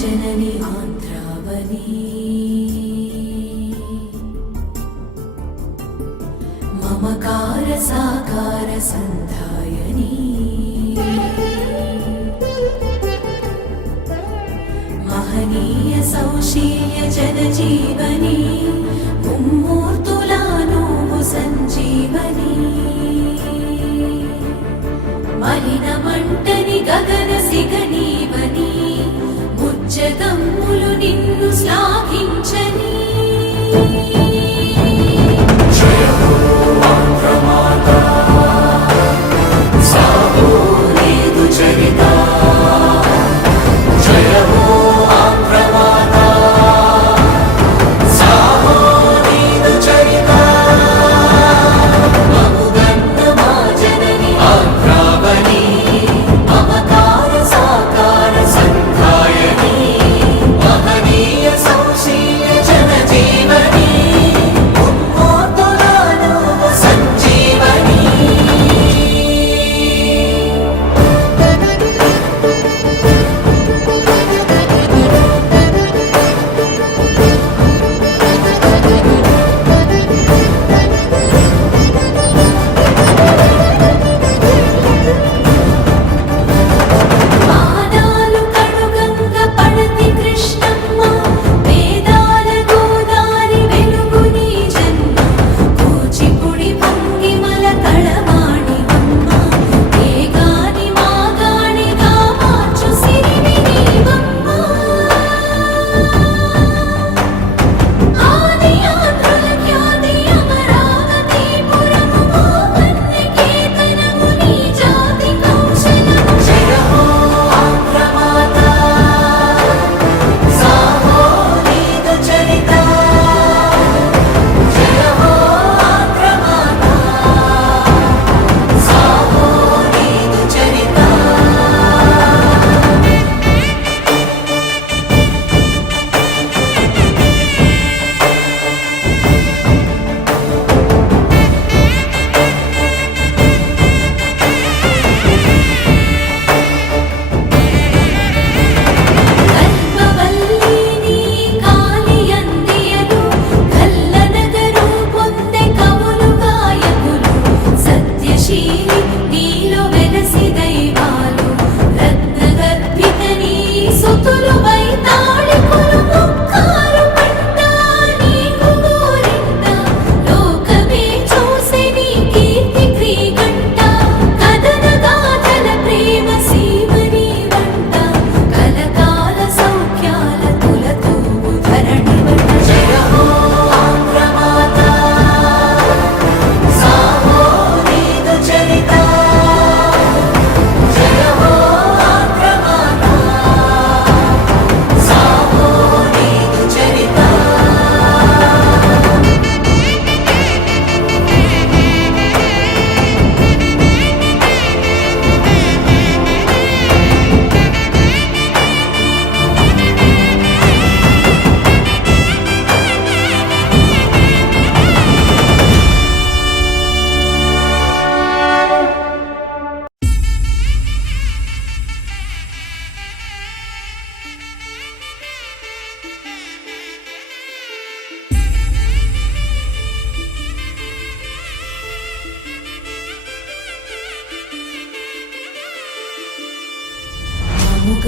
आध्राव मम कारसाकारसन्धायनि महनीय सौशीयजनजीवनी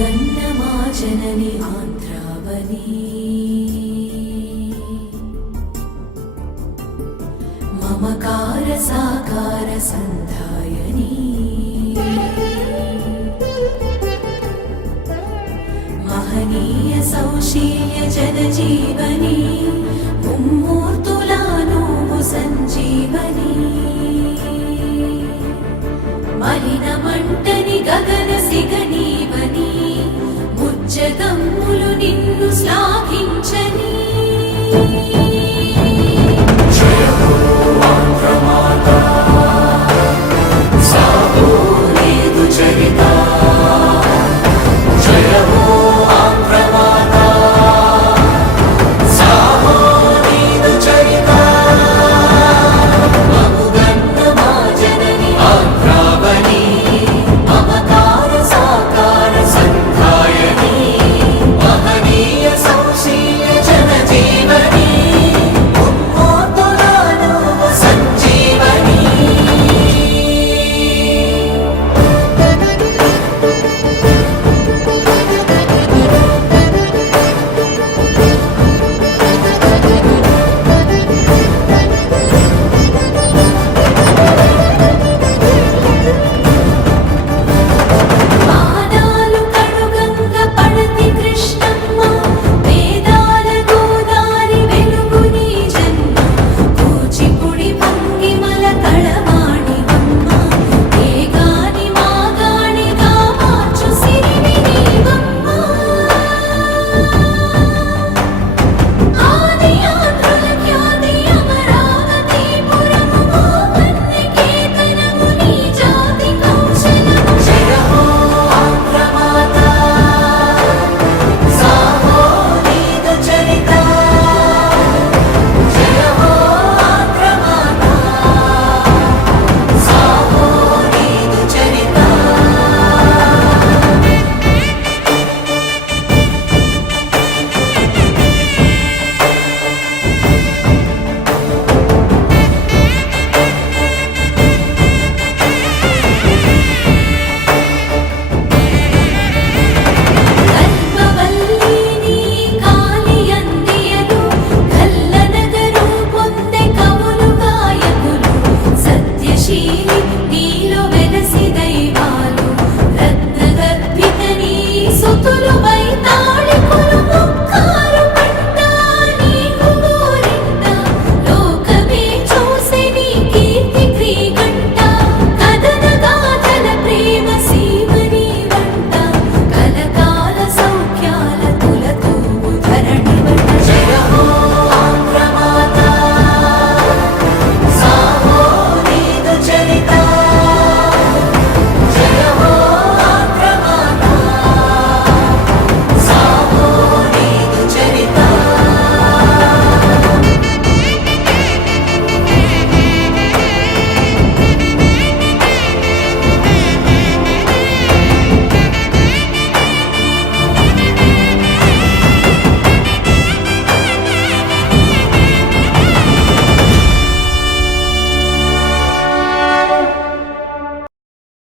గన్నమా జనని ఆంధ్రావని. మమకార సాకార సంధాయని. మహనీయ సౌశీల్య జనజీవని. ముమ్మూర్తులా సంజీవని. మలిన